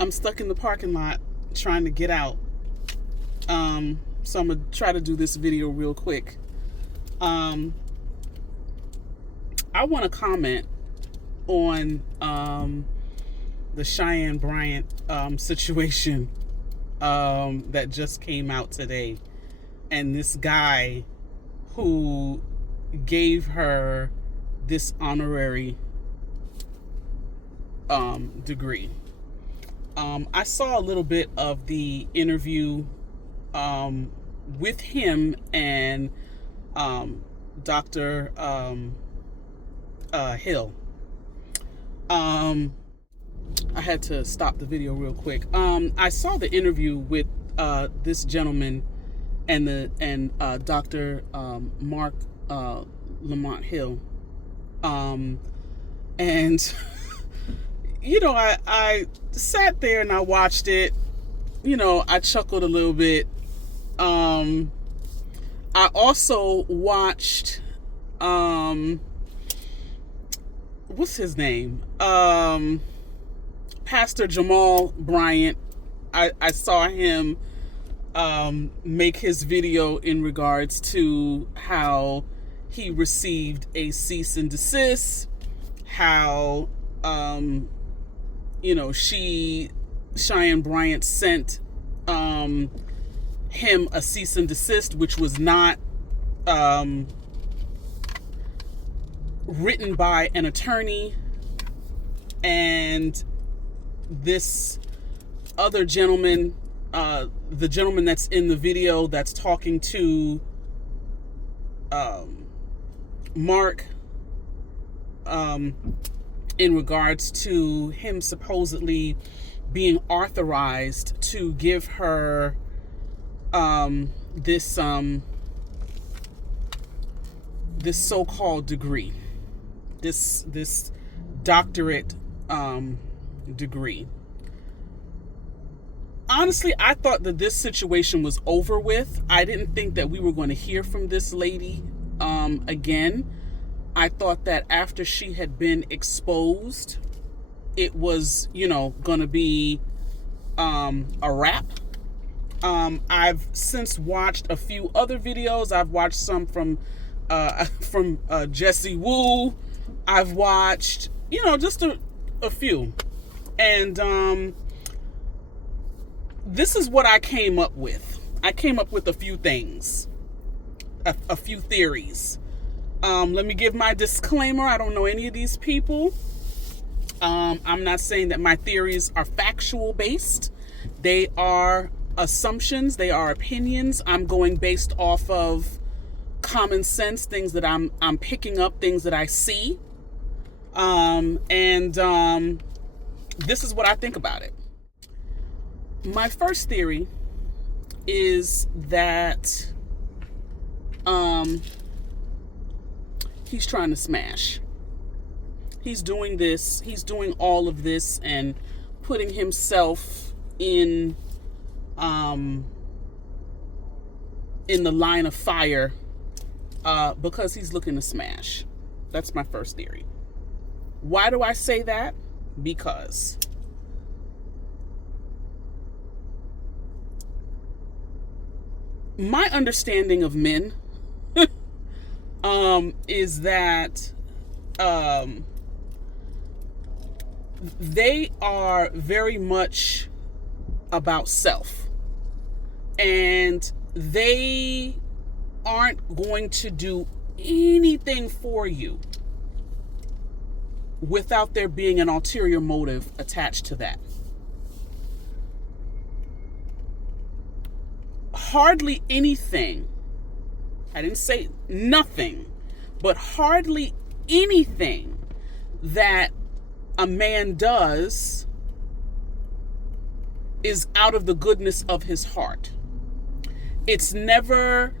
I'm stuck in the parking lot trying to get out. So I'm gonna try to do this video real quick. I want to comment on the Cheyenne Bryant situation that just came out today, and this guy who gave her this honorary degree. I saw a little bit of the interview with him and Dr. Hill. I had to stop the video real quick. I saw the interview with this gentleman and Dr. Mark Lamont Hill. And you know, I sat there and I watched it. You know, I chuckled a little bit. I also watched what's his name? Pastor Jamal Bryant. I saw him make his video in regards to how he received a cease and desist, how you know, Cheyenne Bryant sent him a cease and desist, which was not written by an attorney, and this other gentleman, the gentleman that's in the video that's talking to Mark in regards to him supposedly being authorized to give her this so-called degree, this doctorate degree. Honestly, I thought that this situation was over with. I didn't think that we were going to hear from this lady again. I thought that after she had been exposed, it was, you know, going to be a wrap. I've since watched a few other videos. I've watched some from Jesse Wu. I've watched, you know, just a few. And this is what I came up with. I came up with a few things, a few theories. Let me give my disclaimer. I don't know any of these people. I'm not saying that my theories are factual based. They are assumptions. They are opinions. I'm going based off of common sense, things that I'm picking up, things that I see. This is what I think about it. My first theory is that he's trying to smash. He's doing this, he's doing all of this and putting himself in the line of fire because he's looking to smash. That's my first theory. Why do I say that? Because my understanding of men is that they are very much about self, and they aren't going to do anything for you without there being an ulterior motive attached to that. Hardly anything, I didn't say nothing, but hardly anything that a man does is out of the goodness of his heart. It's never,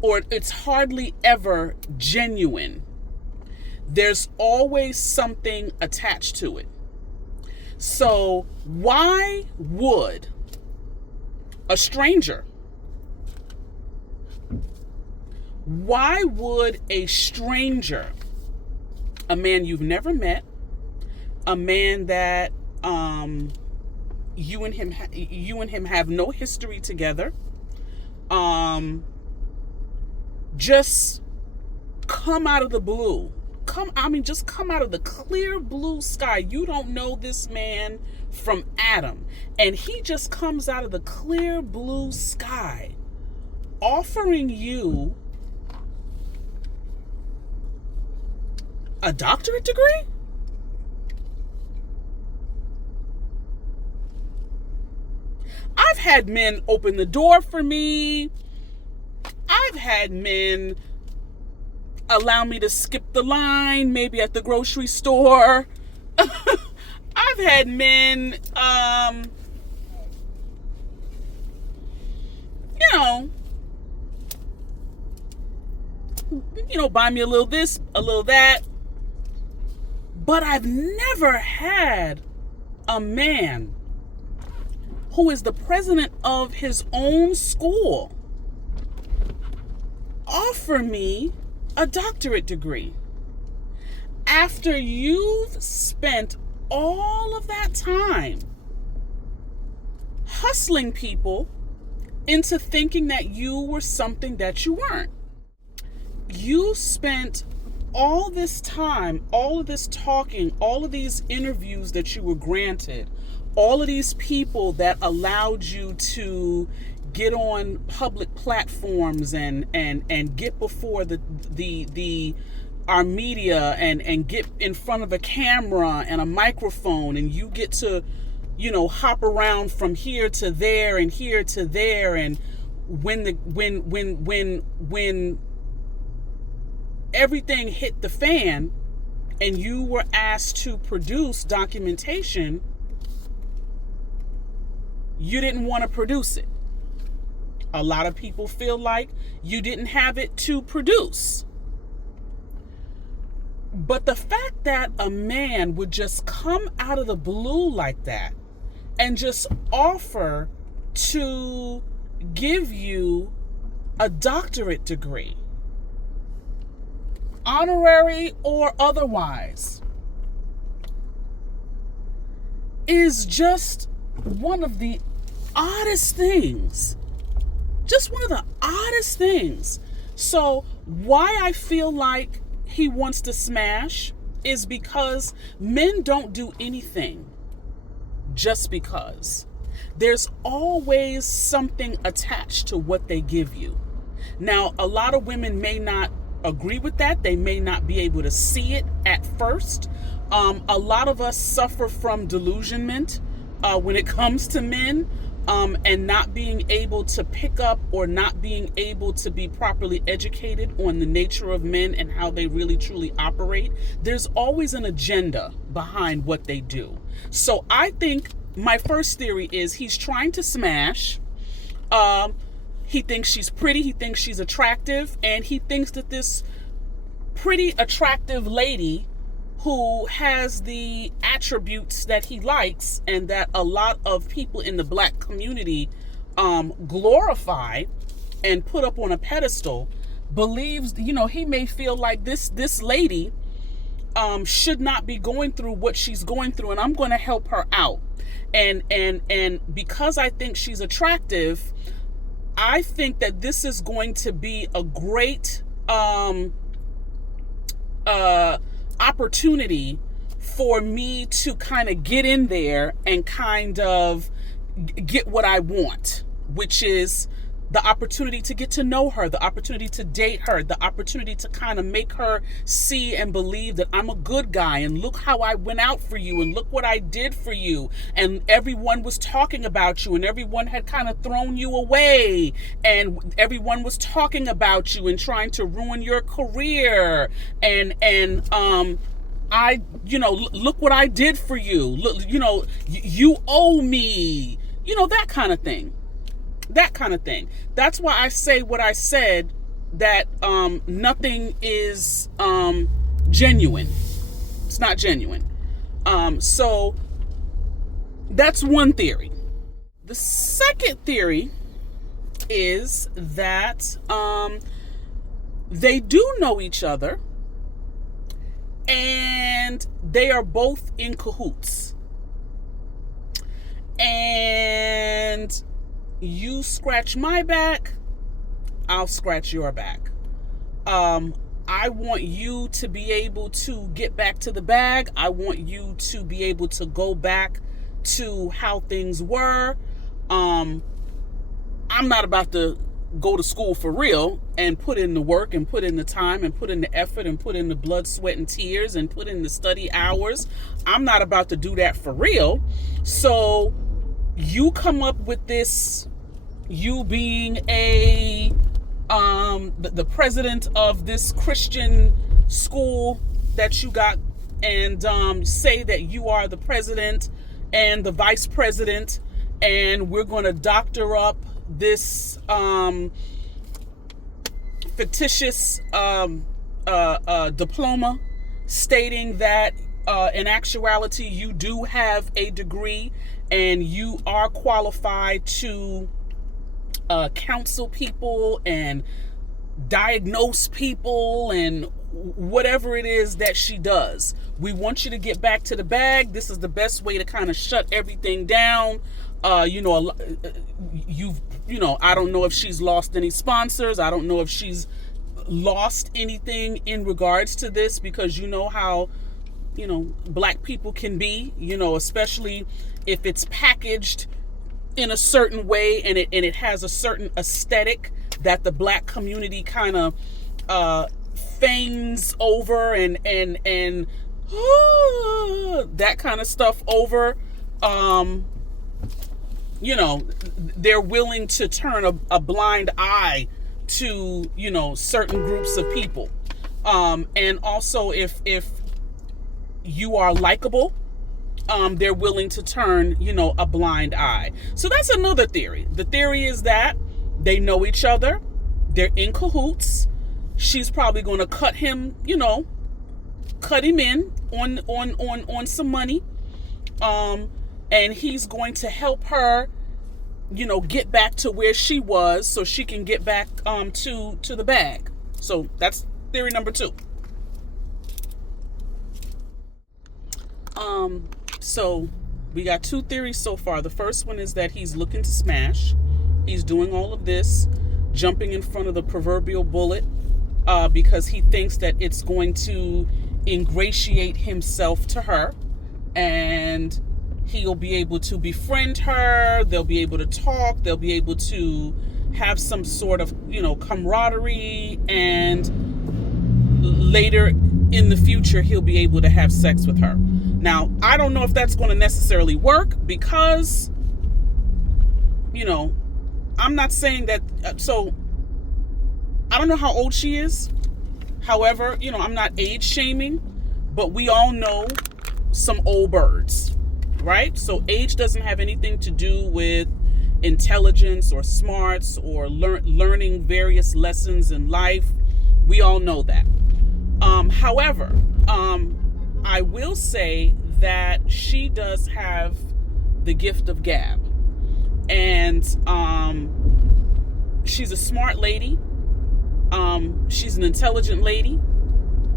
or it's hardly ever genuine. There's always something attached to it. So why would a stranger, why would a stranger, a man you've never met, a man that You and him have no history together. Just come out of the blue. Just come out of the clear blue sky. You don't know this man from Adam. And he just comes out of the clear blue sky, offering you a doctorate degree? I've had men open the door for me. I've had men allow me to skip the line, maybe at the grocery store. I've had men, buy me a little this, a little that. But I've never had a man who is the president of his own school offer me a doctorate degree. After you've spent all of that time hustling people into thinking that you were something that you weren't. You spent all this time, all of this talking, all of these interviews that you were granted, all of these people that allowed you to get on public platforms and get before our media and get in front of a camera and a microphone, and you get to, hop around from here to there and here to there. And when everything hit the fan and you were asked to produce documentation, you didn't want to produce it. A lot of people feel like you didn't have it to produce. But the fact that a man would just come out of the blue like that and just offer to give you a doctorate degree, honorary or otherwise, is just one of the oddest things. Just one of the oddest things. So why I feel like he wants to smash is because men don't do anything just because. There's always something attached to what they give you. Now, a lot of women may not agree with that. They may not be able to see it at first. A lot of us suffer from delusionment when it comes to men. And not being able to pick up or not being able to be properly educated on the nature of men and how they really truly operate. There's always an agenda behind what they do. So I think my first theory is he's trying to smash. He thinks she's pretty. He thinks she's attractive. And he thinks that this pretty attractive lady who has the attributes that he likes and that a lot of people in the black community glorify and put up on a pedestal, believes, he may feel like this lady should not be going through what she's going through, and I'm going to help her out. And because I think she's attractive, I think that this is going to be a great opportunity for me to kind of get in there and kind of get what I want, which is the opportunity to get to know her, the opportunity to date her, the opportunity to kind of make her see and believe that I'm a good guy, and look how I went out for you, and look what I did for you, and everyone was talking about you, and everyone had kind of thrown you away, and everyone was talking about you and trying to ruin your career, and I, look what I did for you, look, you owe me, that kind of thing. That's why I say what I said, that nothing is genuine. It's not genuine. So that's one theory. The second theory is that they do know each other and they are both in cahoots. And you scratch my back, I'll scratch your back. I want you to be able to get back to the bag. I want you to be able to go back to how things were. I'm not about to go to school for real and put in the work and put in the time and put in the effort and put in the blood, sweat, and tears and put in the study hours. I'm not about to do that for real. So you come up with this, you being the president of this Christian school that you got, and say that you are the president and the vice president, and we're going to doctor up this fictitious diploma stating that in actuality you do have a degree and you are qualified to counsel people and diagnose people and whatever it is that she does. We want you to get back to the bag. This is the best way to kind of shut everything down. I don't know if she's lost any sponsors. I don't know if she's lost anything in regards to this, because you know how, black people can be, especially if it's packaged in a certain way and it has a certain aesthetic that the black community kind of feigns over and that kind of stuff over. They're willing to turn a blind eye to, certain groups of people. And also if you are likable, they're willing to turn, a blind eye. So that's another theory. The theory is that they know each other. They're in cahoots. She's probably going to cut him in on some money. And he's going to help her, get back to where she was so she can get back to the bag. So that's theory number 2. So we got 2 theories so far. The first one is that he's looking to smash. He's doing all of this, jumping in front of the proverbial bullet, because he thinks that it's going to ingratiate himself to her, and he'll be able to befriend her. They'll be able to talk. They'll be able to have some sort of, camaraderie, and later in the future, he'll be able to have sex with her. Now, I don't know if that's going to necessarily work because, I'm not saying that. So I don't know how old she is. However, I'm not age shaming, but we all know some old birds, right? So age doesn't have anything to do with intelligence or smarts or learning various lessons in life. We all know that. However, I will say that she does have the gift of gab, and she's a smart lady. She's an intelligent lady,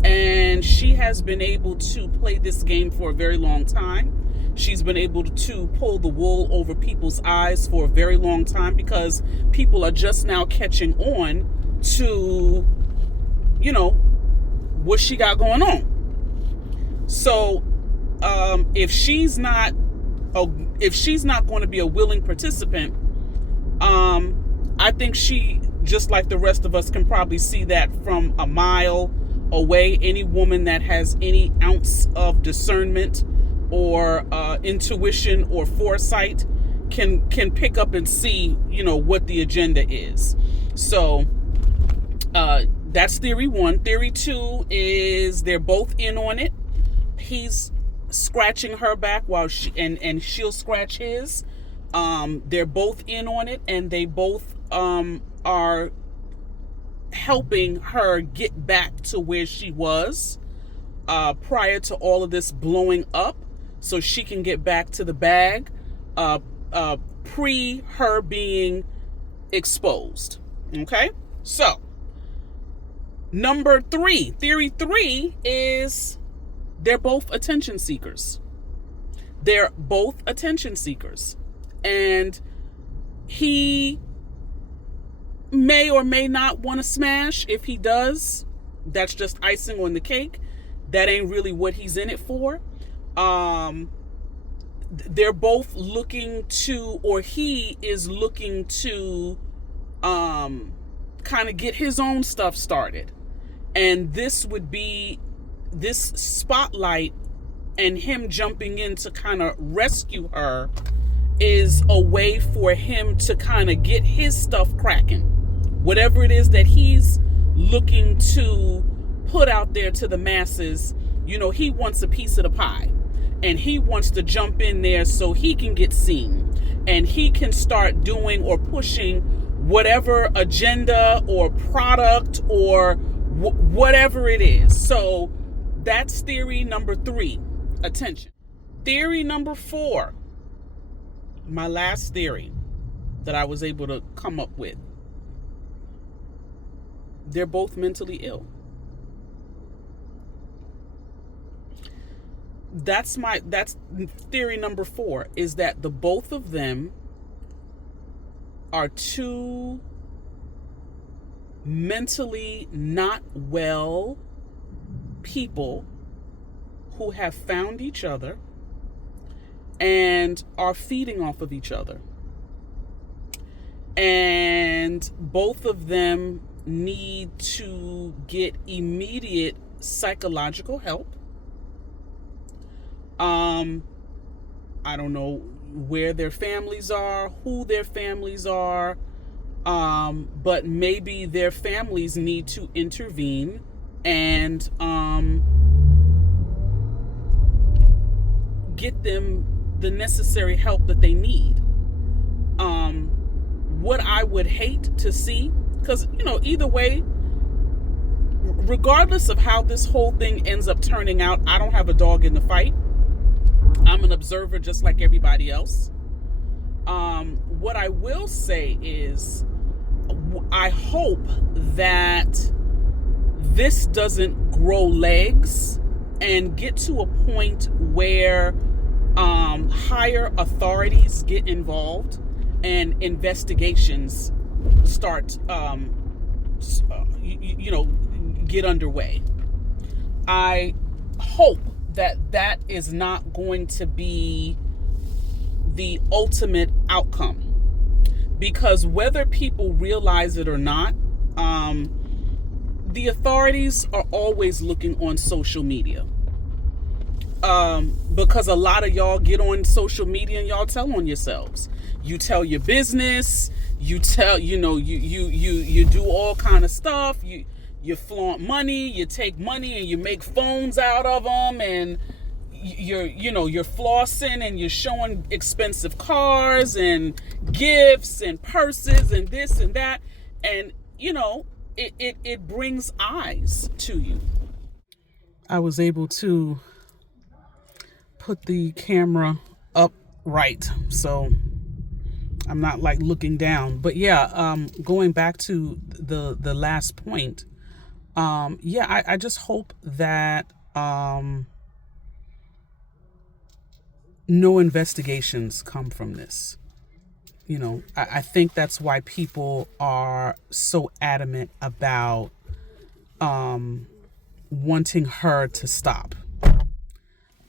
and she has been able to play this game for a very long time. She's been able to pull the wool over people's eyes for a very long time, because people are just now catching on to, what she got going on. So if she's not going to be a willing participant, I think she, just like the rest of us, can probably see that from a mile away. Any woman that has any ounce of discernment or intuition or foresight can pick up and see, what the agenda is. So that's theory 1. Theory 2 is they're both in on it. He's scratching her back while she'll scratch his. They're both in on it, and they both are helping her get back to where she was prior to all of this blowing up, so she can get back to the bag pre her being exposed. Okay, so number 3, theory 3 is they're both attention seekers. They're both attention seekers. And He may or may not want to smash. If he does, that's just icing on the cake. That ain't really what he's in it for. They're both looking to, or he is looking to kind of get his own stuff started. And this would be this spotlight and him jumping in to kind of rescue her is a way for him to kind of get his stuff cracking. Whatever it is that he's looking to put out there to the masses, he wants a piece of the pie. And he wants to jump in there so he can get seen. And he can start doing or pushing whatever agenda or product or whatever it is. So that's theory number 3. Attention. Theory number 4. My last theory that I was able to come up with. They're both mentally ill. That's theory number 4, is that the both of them are two mentally not well people who have found each other and are feeding off of each other. And both of them need to get immediate psychological help. I don't know where their families are, who their families are, but maybe their families need to intervene and get them the necessary help that they need. What I would hate to see, because, either way, regardless of how this whole thing ends up turning out, I don't have a dog in the fight. I'm an observer just like everybody else. What I will say is I hope that this doesn't grow legs and get to a point where higher authorities get involved and investigations start, get underway. I hope that is not going to be the ultimate outcome, because whether people realize it or not, the authorities are always looking on social media, because a lot of y'all get on social media and y'all tell on yourselves. You tell your business, you tell, you do all kind of stuff. You flaunt money, you take money and you make phones out of them, and you're flossing and you're showing expensive cars and gifts and purses and this and that. And, it brings eyes to you. I was able to put the camera up right, so I'm not like looking down. But yeah, going back to the last point, I just hope that no investigations come from this. I think that's why people are so adamant about wanting her to stop.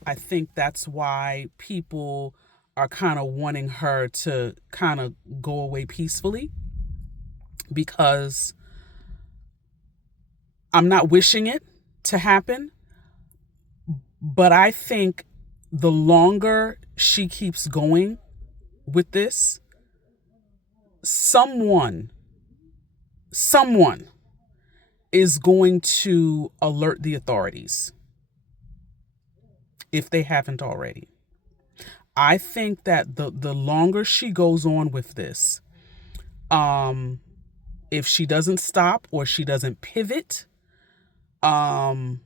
I think that's why people are kind of wanting her to kind of go away peacefully, because I'm not wishing it to happen, but I think the longer she keeps going with this, someone is going to alert the authorities if they haven't already. I think that the longer she goes on with this, if she doesn't stop or she doesn't pivot, and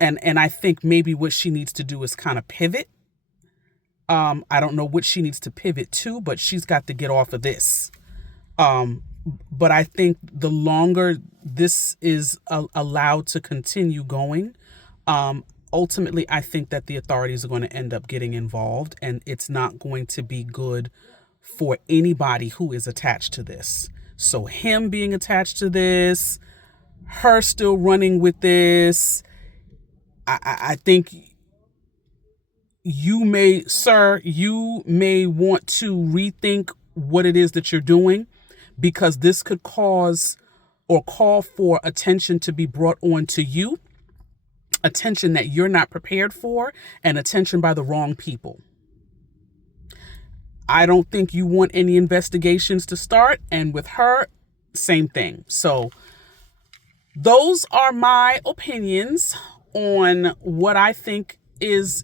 I think maybe what she needs to do is kind of pivot. I don't know what she needs to pivot to, but she's got to get off of this. But I think the longer this is allowed to continue going, ultimately, I think that the authorities are going to end up getting involved, and it's not going to be good for anybody who is attached to this. So him being attached to this, her still running with this, I think you may want to rethink what it is that you're doing, because this could cause or call for attention to be brought on to you, attention that you're not prepared for, and attention by the wrong people. I don't think you want any investigations to start, and with her, same thing. So those are my opinions on what I think is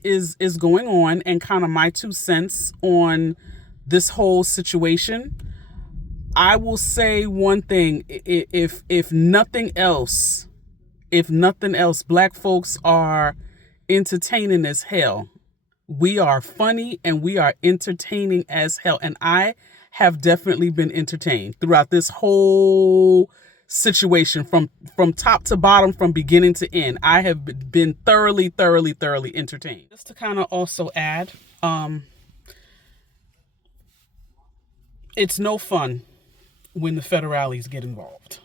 going on, and kind of my 2 cents on this whole situation. I will say one thing: if nothing else, Black folks are entertaining as hell. We are funny and we are entertaining as hell, and I have definitely been entertained throughout this whole situation, from top to bottom, from beginning to end. I have been thoroughly entertained. Just to kind of also add, it's no fun when the federales get involved.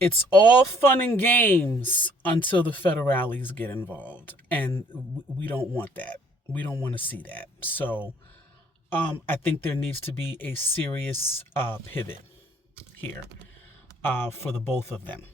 It's all fun and games until the federales get involved, and we don't want that. We don't want to see that. So I think there needs to be a serious pivot here for the both of them.